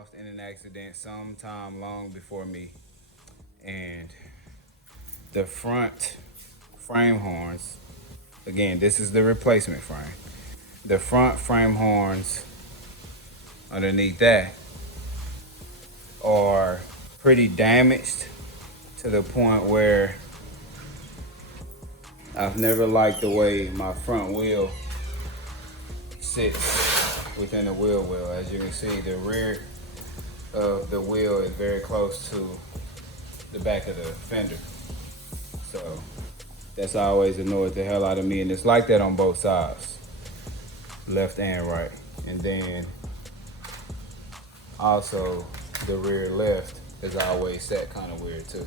lost in an accident sometime long before me, and the front frame horns, again, this is the replacement frame. The front frame horns underneath that are pretty damaged to the point where I've never liked the way my front wheel sits within the wheel well. As you can see, the rear of the wheel is very close to the back of the fender. So that's always annoyed the hell out of me, and it's like that on both sides, left and right. And then also the rear left is always set kind of weird too.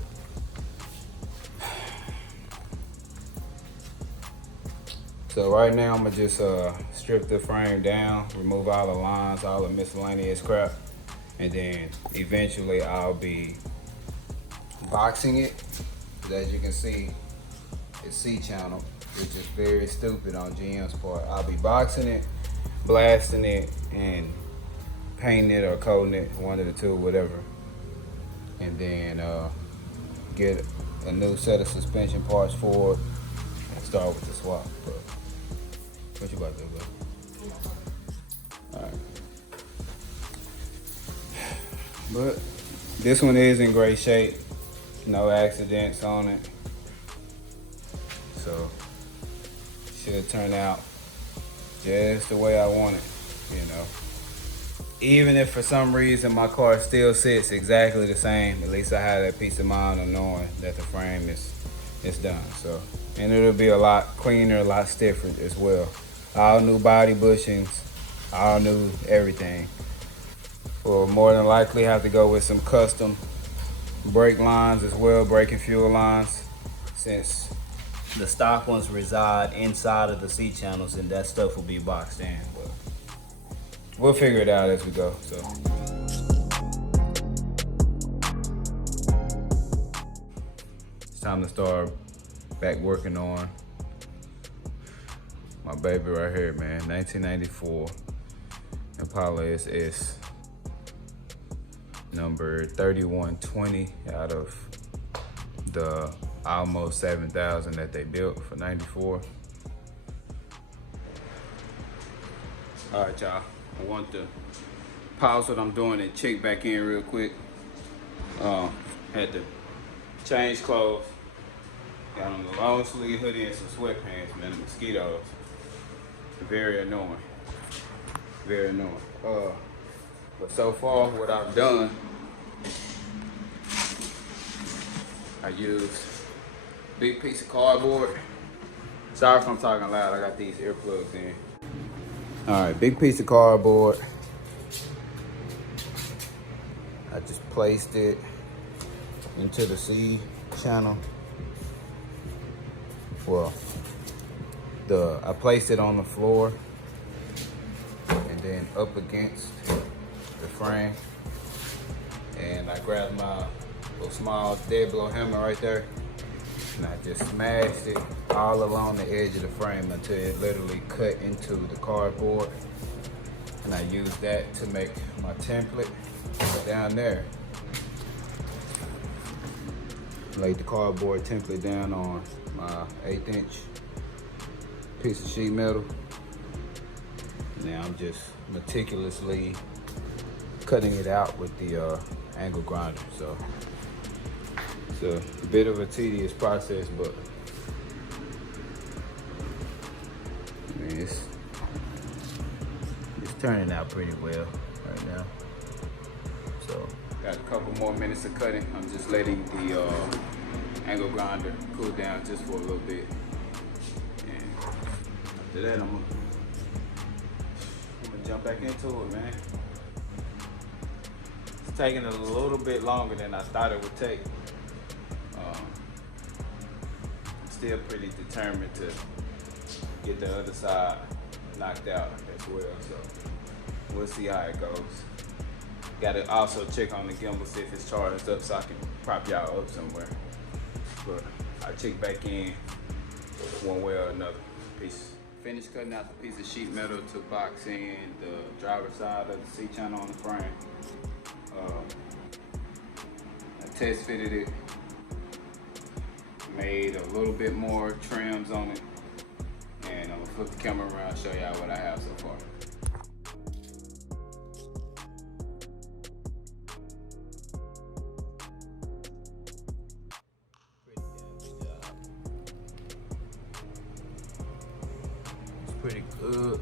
So right now I'm gonna just strip the frame down, remove all the lines, all the miscellaneous crap, and then eventually I'll be boxing it. As you can see, it's C-channel, which is very stupid on GM's part. I'll be boxing it, blasting it, and painting it or coating it, one of the two, whatever. And then get a new set of suspension parts for it and start with the swap. But what you about to do, bro? All right. But this one is in great shape. No accidents on it. So should turn out just the way I want it, you know. Even if for some reason my car still sits exactly the same, at least I have that peace of mind of knowing that the frame is done. So, and it'll be a lot cleaner, a lot stiffer as well. All new body bushings, all new everything. We'll more than likely have to go with some custom brake lines as well, brake and fuel lines, since the stock ones reside inside of the C channels, and that stuff will be boxed in. But we'll figure it out as we go. So it's time to start back working on my baby right here, man. 1994 Impala SS, number 3120 out of the almost 7,000 that they built for 94. All right, y'all. I want to pause what I'm doing and check back in real quick. Had to change clothes. Got on the long sleeve hoodie and some sweatpants, man. The mosquitoes. Very annoying. Very annoying. But so far, what I've done, I used a big piece of cardboard. Sorry if I'm talking loud. I got these earplugs in. All right, big piece of cardboard. I just placed it into the C channel. Well, I placed it on the floor and then up against the frame. And I grabbed my little small dead blow hammer right there, and I just smashed it all along the edge of the frame until it literally cut into the cardboard. And I used that to make my template down there. Laid the cardboard template down on my 1/8" piece of sheet metal. Now I'm just meticulously cutting it out with the angle grinder. So it's a bit of a tedious process, but I mean, it's turning out pretty well right now. So got a couple more minutes of cutting. I'm just letting the angle grinder cool down just for a little bit. And after that, I'm gonna jump back into it, man. It's taking a little bit longer than I thought it would take. I'm still pretty determined to get the other side knocked out as well, so we'll see how it goes. Gotta also check on the gimbal, see if it's charged up so I can prop y'all up somewhere. But I'll check back in one way or another. Peace. Finished cutting out the piece of sheet metal to box in the driver's side of the C channel on the frame. I test fitted it, made a little bit more trims on it, and I'm gonna flip the camera around and show y'all what I have so far. It's pretty good.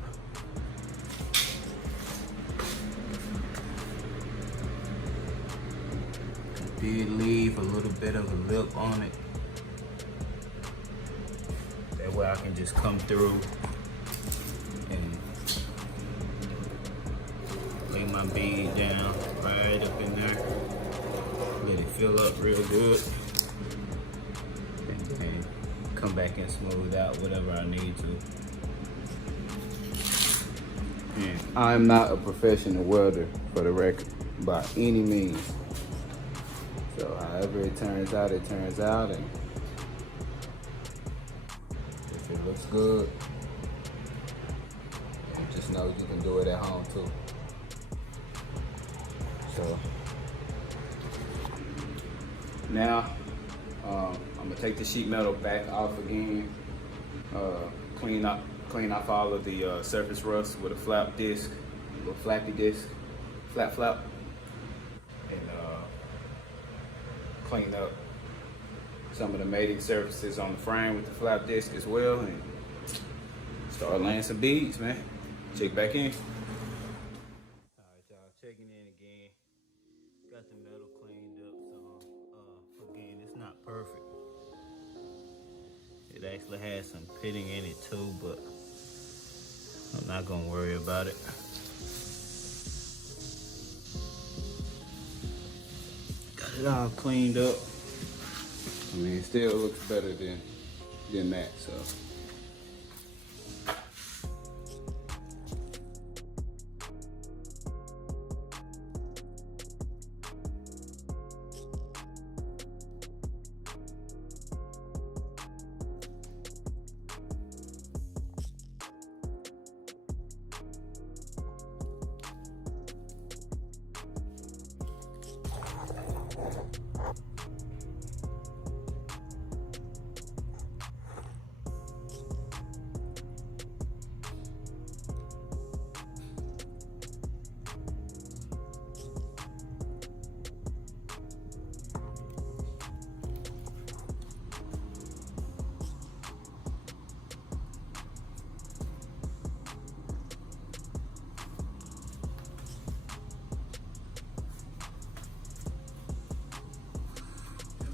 Did leave a little bit of a lip on it. That way I can just come through and lay my bead down right up in there. Let it fill up real good. And then come back and smooth out whatever I need to. And I'm not a professional welder, for the record, by any means. So however it turns out, and if it looks good, just know you can do it at home too. So now I'm gonna take the sheet metal back off again, clean off all of the surface rust with a flap disc, a little flappy disc, flap, and clean up some of the mating surfaces on the frame with the flap disc as well, and start laying some beads, man. Check back in. All right, y'all, checking in again. Got the metal cleaned up some. Again, it's not perfect. It actually has some pitting in it too, but I'm not gonna worry about it. Got it all cleaned up. I mean, it still looks better than that, so.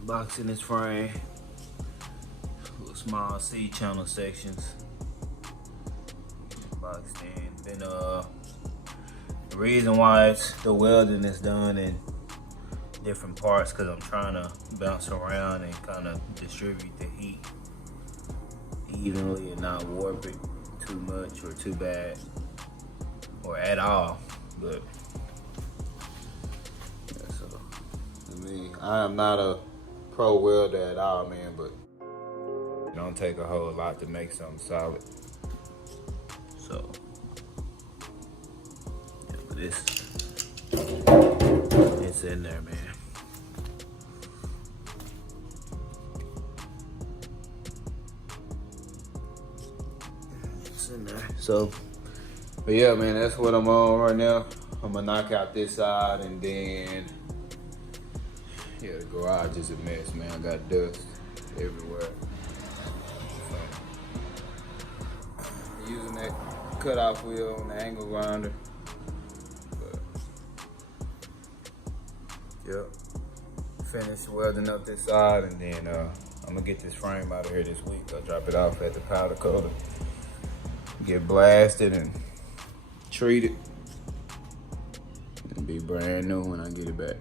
Boxing this frame, little small C-channel sections, boxed in. Then the reason why the welding is done in different parts, because I'm trying to bounce around and kind of distribute the heat evenly and not warp it too much or too bad or at all. But yeah, so I mean, I am not a pro welder at all, man, but it don't take a whole lot to make something solid. So yeah, but it's in there, man. It's in there. So, but yeah, man, that's what I'm on right now. I'm gonna knock out this side, and then yeah, the garage is a mess, man. I got dust everywhere. So, using that cutoff wheel and the angle grinder. But, yep. Finished welding up this side, and then I'm gonna get this frame out of here this week. I'll drop it off at the powder coater, get blasted and treated, and be brand new when I get it back.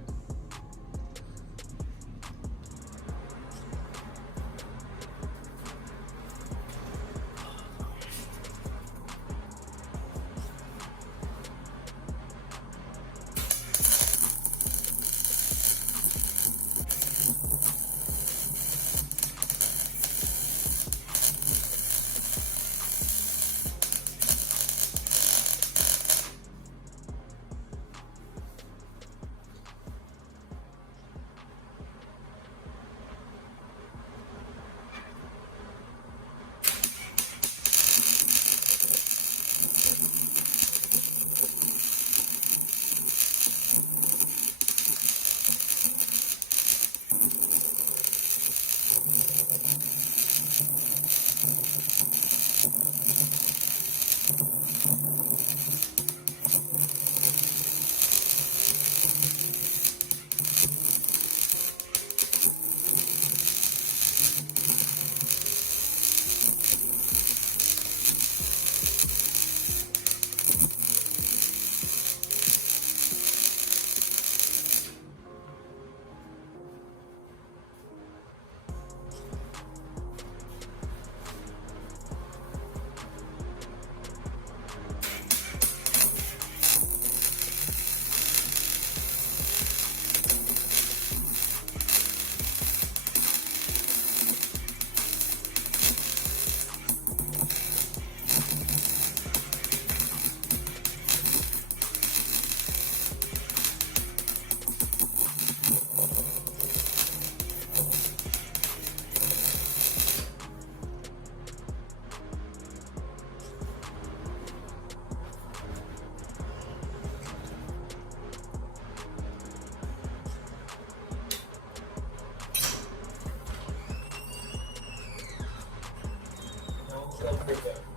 Self-protect.